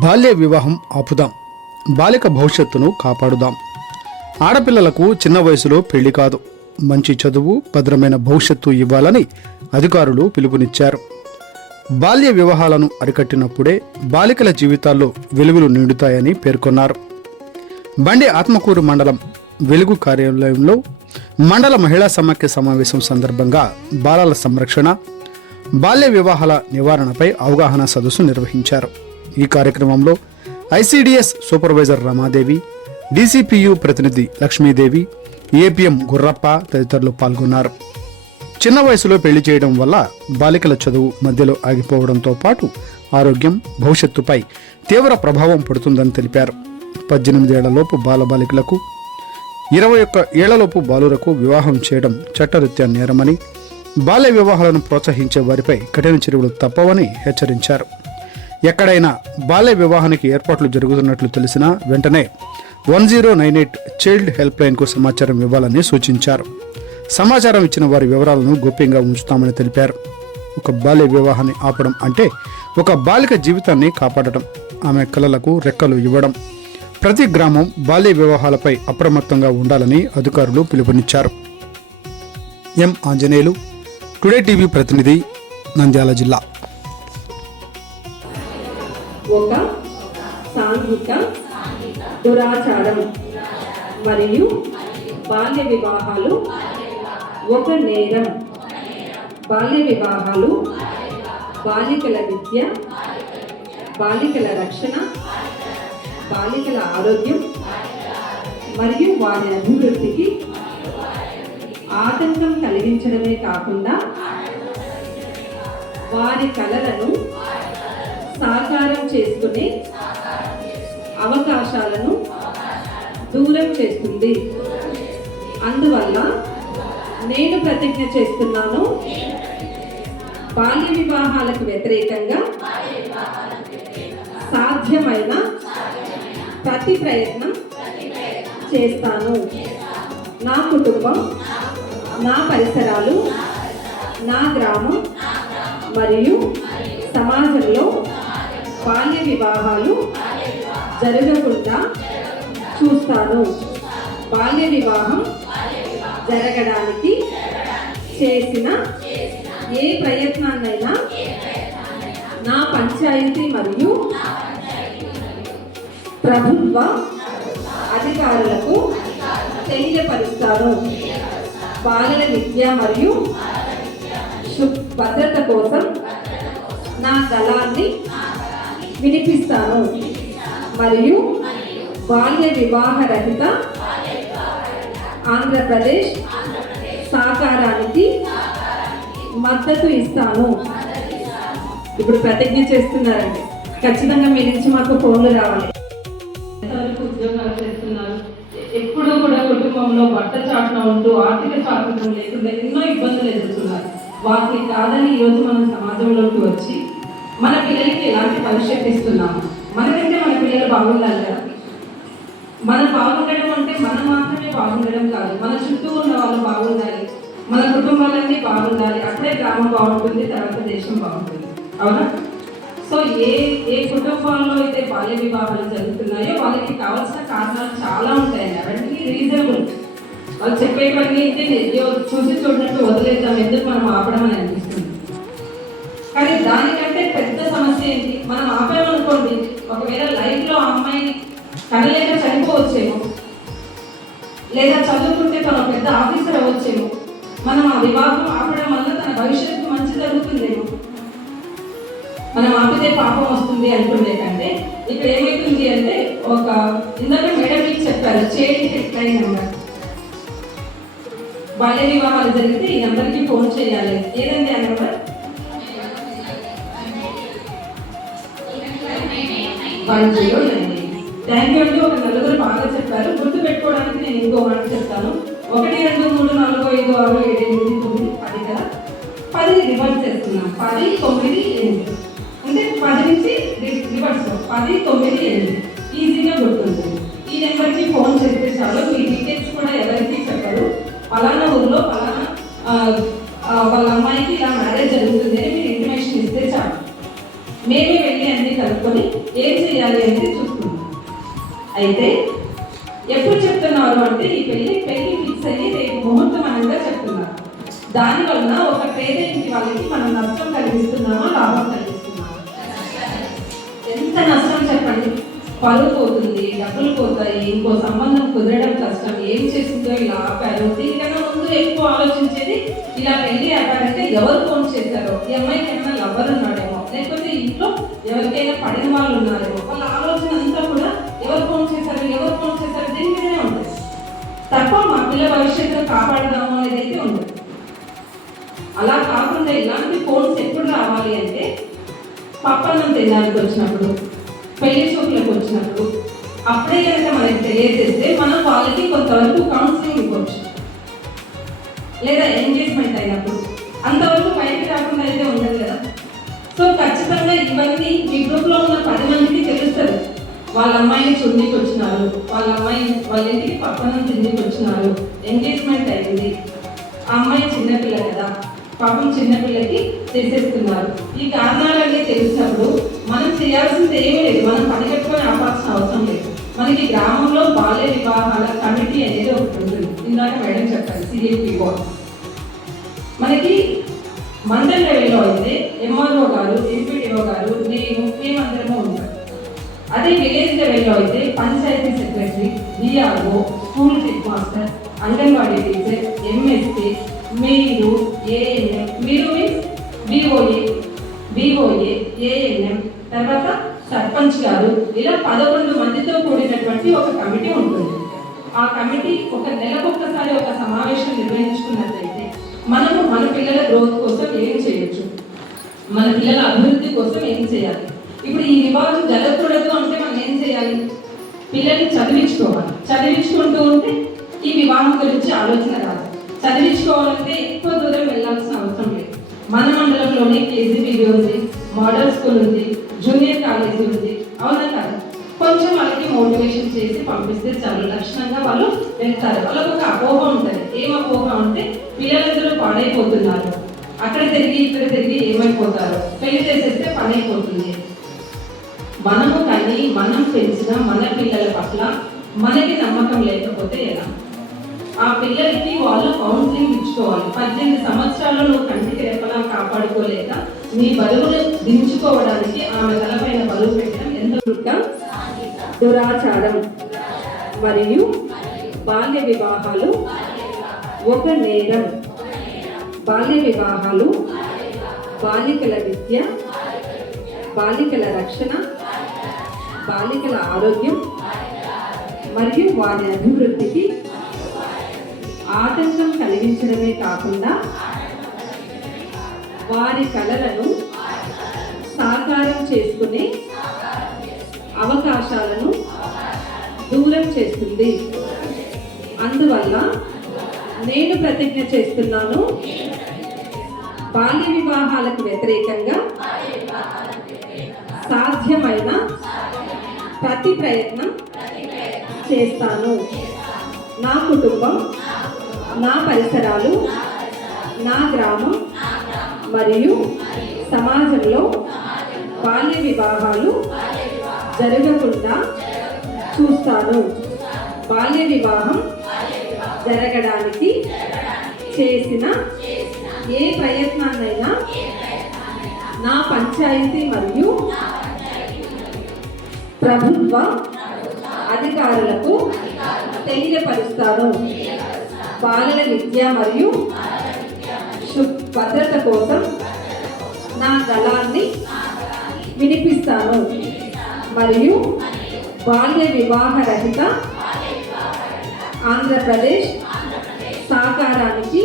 బాల్య వివాహం ఆపుదాం, బాలిక భవిష్యత్తును కాపాడుదాం. ఆడపిల్లలకు చిన్న వయసులో పెళ్లి కాదు, మంచి చదువు, భద్రమైన భవిష్యత్తు ఇవ్వాలని అధికారులు పిలుపునిచ్చారు. బాల్య వివాహాలను అరికట్టినప్పుడే బాలికల జీవితాల్లో వెలుగులు నిండుతాయని పేర్కొన్నారు. బండి ఆత్మకూరు మండలం వెలుగు కార్యాలయంలో మండల మహిళా సమాఖ్య సమావేశం సందర్భంగా బాలల సంరక్షణ, బాల్య వివాహాల నివారణపై అవగాహన సదస్సు నిర్వహించారు. ఈ కార్యక్రమంలో ఐసిడిఎస్ సూపర్వైజర్ రమాదేవి, డిసిపియు ప్రతినిధి లక్ష్మీదేవి, ఏపీఎం గుర్రప్ప తదితరులు పాల్గొన్నారు. చిన్న వయసులో పెళ్లి చేయడం వల్ల బాలికల చదువు మధ్యలో ఆగిపోవడంతో పాటు ఆరోగ్యం, భవిష్యత్తుపై తీవ్ర ప్రభావం పడుతుందని తెలిపారు. 18 ఏళ్లలోపు బాలబాలికలకు, 21 ఏళ్లలోపు బాలురకు వివాహం చేయడం చట్టరీత్యా నేరమని, బాల్య వివాహాలను ప్రోత్సహించే వారిపై కఠిన చర్యలు తప్పవని హెచ్చరించారు. ఎక్కడైనా బాల్య వివాహానికి ఏర్పాట్లు జరుగుతున్నట్లు తెలిసినా వెంటనే 1098 చైల్డ్ హెల్ప్ లైన్కు సమాచారం ఇవ్వాలని సూచించారు. సమాచారం ఇచ్చిన వారి వివరాలను గోప్యంగా ఉంచుతామని తెలిపారు. ఒక బాల్య వివాహాన్ని ఆపడం అంటే ఒక బాలిక జీవితాన్ని కాపాడటం, ఆమె కలలకు రెక్కలు ఇవ్వడం. ప్రతి గ్రామం బాల్య వివాహాలపై అప్రమత్తంగా ఉండాలని అధికారులు పిలుపునిచ్చారు. ఎం ఆంజనేయులు, టుడే టీవీ ప్రతినిధి, నంద్యాల జిల్లా. ఒక సాంఘిక దురాచారం మరియు బాల్య వివాహాలు ఒక నేరం. బాల్య వివాహాలు బాలికల విద్య, బాలికల రక్షణ, బాలికల ఆరోగ్యం మరియు వారి అభివృద్ధికి ఆటంకం కలిగించడమే కాకుండా వారి కలలను సాకారం చేసుకునే అవకాశాలను దూరం చేస్తుంది. అందువల్ల నేను ప్రతిజ్ఞ చేస్తున్నాను, బాల్య వివాహాలకు వ్యతిరేకంగా సాధ్యమైన ప్రతి ప్రయత్నం చేస్తాను. నా కుటుంబం, నా పరిసరాలు, నా గ్రామం మరియు సమాజంలో బాల్య వివాహాలు జరగకుండా చూస్తాను. బాల్య వివాహం జరగడానికి చేసిన ఏ ప్రయత్నాన్నైనా నా పంచాయతీ మరియు ప్రభుత్వ అధికారులకు తెలియపరుస్తాను. బాలల విద్య మరియు భద్రత కోసం నా గళాన్ని వినిపిస్తాను మరియు బాల్య వివాహ రహిత ఆంధ్రప్రదేశ్ సాకారానికి మద్దతు ఇస్తాను. ఇప్పుడు ప్రతిజ్ఞ చేస్తున్నారండి, ఖచ్చితంగా మీ నుంచి మాకు ఫోన్లు రావాలి. ఎంతవరకు ఉద్యోగాలు చేస్తున్నారు, ఎప్పుడూ కూడా కుటుంబంలో భర్త చాటున ఉంటూ ఆర్థిక స్వాతంత్రం లేకుండా ఎన్నో ఇబ్బందులు ఎదుర్కొన్నారు. వాటిని కాదని ఈరోజు మనం సమాజంలోకి వచ్చి మన పిల్లలకి ఎలాంటి భవిష్యత్తు ఇస్తున్నాము. మనకంటే మన పిల్లలు బాగుండాలి కదా. మనం బాగుండడం అంటే మనం మాత్రమే బాగుండడం కాదు, మన చుట్టూ ఉన్న వాళ్ళు బాగుండాలి, మన కుటుంబాలన్నీ బాగుండాలి. అప్పుడే గ్రామం బాగుంటుంది, తర్వాత దేశం బాగుంటుంది. అవునా? సో ఏ కుటుంబాల్లో అయితే బాల్య వివాహాలు జరుగుతున్నాయో వాళ్ళకి కావాల్సిన కారణాలు చాలా ఉంటాయండి. అవన్నీ రీజనబుల్. వాళ్ళు చెప్పేవన్నీ అయితే చూసి చూడనట్టు వదిలేద్దాం, ఎందుకు మనం ఆపడం అని అనిపిస్తుంది. కానీ దానికంటే పెద్ద సమస్య ఏంటి, మనం ఆపామనుకోండి, ఒకవేళ లైఫ్లో ఆ అమ్మాయి కనలేక చనిపోవచ్చేమో, లేదా చదువుకుంటే తను పెద్ద ఆఫీసర్ అవ్వచ్చేమో. మనం ఆ వివాహం ఆపడం వల్ల తన భవిష్యత్తు మంచి జరుగుతుందేమో. మనం ఆపితే పాపం వస్తుంది అనుకునే కంటే ఇక్కడ ఏమైతుంది అంటే, ఒక ఇందాక మేడం మీకు చెప్పారు, చైల్డ్ హెల్ప్ లైన్ నెంబర్. బాల్య వివాహాలు జరిగితే ఈ నెంబర్కి ఫోన్ చేయాలి. ఏదండి ఆ నెంబర్? 1098. థ్యాంక్ యూ అండి. ఒక నలుగురు బాగా చెప్పారు. గుర్తు పెట్టుకోవడానికి నేను ఇంకో మాట చెప్తాను. 1 2 3 4 5 6 7 8 9 10 కదా. 10 రివర్స్ చేస్తున్నాం. 10 9 8 అంటే 10 నుంచి రివర్స్ 10 9 8 ఈజీగా గుర్తుంటుంది. ఈ నెంబర్కి ఫోన్ చేస్తే చాలు. మీ డీటెయిల్స్ కూడా ఎవరికి చెప్పరు. పలానా ఊర్లో పలానా వాళ్ళ అమ్మాయికి ఇలా మ్యారేజ్ జరుగుతుంది అని మీరు ఇన్ఫర్మేషన్ ఇస్తే చాలు. మేమే వెళ్ళి అన్నీ కలుపుకొని ఏం చేయాలి అనేది చూస్తున్నాం. అయితే ఎప్పుడు చెప్తున్నారు అంటే ఈ పెళ్లి ఫిక్స్ అయ్యి రేపు ముహూర్తం అనగా చెప్తున్నారు. దానివల్ల ఒక పేరెంట్ వాళ్ళకి మనం నష్టం కలిగిస్తున్నామా లాభం కలిగిస్తున్నామా? ఎంత నష్టం చెప్పండి. పరువు పోతుంది, డబ్బులు పోతాయి, ఇంకో సంబంధం కుదరడం కష్టం, ఏం చేసిందో ఇలా ఆపారు. దీనికన్నా ముందు ఎక్కువ ఆలోచించేది ఇలా పెళ్లి ఆపారంటే ఎవరు ఫోన్ చేశారో, ఈ అమ్మాయికి ఏమైనా లవ్వర్ ఉన్నాడేమో, లేకపోతే ఇంట్లో ఎవరికైనా పడిన వాళ్ళు ఉన్నారేమో, వాళ్ళ ఆలోచన అంతా కూడా ఎవరు ఫోన్ చేశారు దీని మీదనే ఉంటుంది తప్ప మా పిల్ల భవిష్యత్తులో కాపాడదాము అనేది అయితే ఉండదు. అలా కాకుండా ఇలాంటి ఫోన్స్ ఎప్పుడు రావాలి అంటే పప్పన్నం తినడానికి వచ్చినప్పుడు, పెళ్లి చూపులకు వచ్చినప్పుడు, అప్పుడే కనుక మనకి తెలియజేస్తే మనం వాళ్ళకి కొంతవరకు కౌన్సిలింగ్ ఇవ్వచ్చు. లేదా ఎంగేజ్మెంట్ అయినప్పుడు అంతవరకు బయటకు రాకుండా అయితే ఉండదు కదా. సో ఖచ్చితంగా ఇవన్నీ మీ గ్రూప్లో ఉన్న 10 మందికి తెలుస్తుంది. వాళ్ళ అమ్మాయిని చుండికి వచ్చినారు, వాళ్ళ ఇంటికి పప్పన్నం తిండికి వచ్చినారు, ఎంగేజ్మెంట్ అయింది, ఆ అమ్మాయి చిన్నపిల్ల కదా, పాపం చిన్నపిల్లకి చేసేస్తున్నారు. ఈ కారణాలన్నీ తెలిసినప్పుడు మనం చేయాల్సింది ఏమీ లేదు, మనం పని కట్టుకొని ఆపాల్సిన అవసరం లేదు. మనకి గ్రామంలో బాల్య వివాహాల కమిటీ అనేది ఒకటి ఉంటుంది. ఇందాక మేడం చెప్పాలి సిఎల్పి బోర్డ్. మనకి మండల లెవెల్లో అయితే ఎంఆర్ఓ గారు, ఎంపీడీఓ గారు, మేమందరము ఉంటారు. అదే విలేజ్ లెవెల్లో అయితే panchayat secretary, DRO, school head master, anganwadi teacher, MSP, మీరు, ఏఎన్ఎం, మీరు మీన్స్ బిఓఏ, ఏఎన్ఎం, తర్వాత సర్పంచ్ గారు, ఇలా 11 మందితో కూడినటువంటి ఒక కమిటీ ఉంటుంది. ఆ కమిటీ ఒక నెలకొకసారి ఒక సమావేశం నిర్వహించుకున్నట్లయితే మనము మన పిల్లల గ్రోత్ కోసం ఏం చేయొచ్చు, మన పిల్లల అభివృద్ధి కోసం ఏం చేయాలి. ఇప్పుడు ఈ వివాహం జరగకూడదు అంటే మనం ఏం చేయాలి? పిల్లల్ని చదివించుకోవాలి. చదివించుకుంటూ ఉంటే ఈ వివాహం గురించి ఆలోచన రాదు. చదివించుకోవాలంటే ఎక్కువ దూరం వెళ్ళాల్సిన అవసరం లేదు. మన మండలంలోనే కేజీబీవీ ఉంది, మోడల్ స్కూల్ ఉంది, జూనియర్ కాలేజీ ఉంది, అవునా కాదు? కొంచెం వాళ్ళకి మోటివేషన్ చేసి పంపిస్తే చాలు, లక్షణంగా వాళ్ళు వెళ్తారు. వాళ్ళకు ఒక అపోహ ఉంటుంది. ఏం అపోహ అంటే పిల్లలందరూ పాడైపోతున్నారు, అక్కడ తిరిగి ఇక్కడ తిరిగి ఏమైపోతారు, పెళ్లి చేసేస్తే పని అయిపోతుంది. మనము కానీ మనం పెంచిన మన పిల్లల పట్ల మనకి నమ్మకం లేకపోతే ఎలా? ఆ పిల్లలకి వాళ్ళు కౌన్సిలింగ్ ఇచ్చుకోవాలి. 18 సంవత్సరాలు నువ్వు కంటికి రెప్పలా కాపాడుకోలేక నీ బరువును దించుకోవడానికి ఆమె తలపైన బరువు పెట్టడం ఎంత దురాచారం. మరియు బాల్య వివాహాలు ఒక నేరం. బాల్య వివాహాలు బాలికల విద్య, బాలికల రక్షణ, బాలికల ఆరోగ్యం మరియు వారి అభివృద్ధికి ఆటంకం కలిగించడమే కాకుండా వారి కలలను సాకారం చేసుకునే అవకాశాలను దూరం చేస్తుంది. అందువల్ల నేను ప్రతిజ్ఞ చేస్తున్నాను, బాల్య వివాహాలకు వ్యతిరేకంగా సాధ్యమైన ప్రతి ప్రయత్నం చేస్తాను. నా కుటుంబం, నా పరిసరాలు, నా గ్రామం మరియు సమాజంలో బాల్య వివాహాలు జరగకుండా చూస్తాను. బాల్య వివాహం జరగడానికి చేసిన ఏ ప్రయత్నాన్నైనా నా పంచాయతీ మరియు ప్రభుత్వ అధికారులకు తెలియపరుస్తాను. బాలల విద్య మరియు భద్రత కోసం నా గళాన్ని వినిపిస్తాను మరియు బాల్య వివాహ రహిత ఆంధ్రప్రదేశ్ సాకారానికి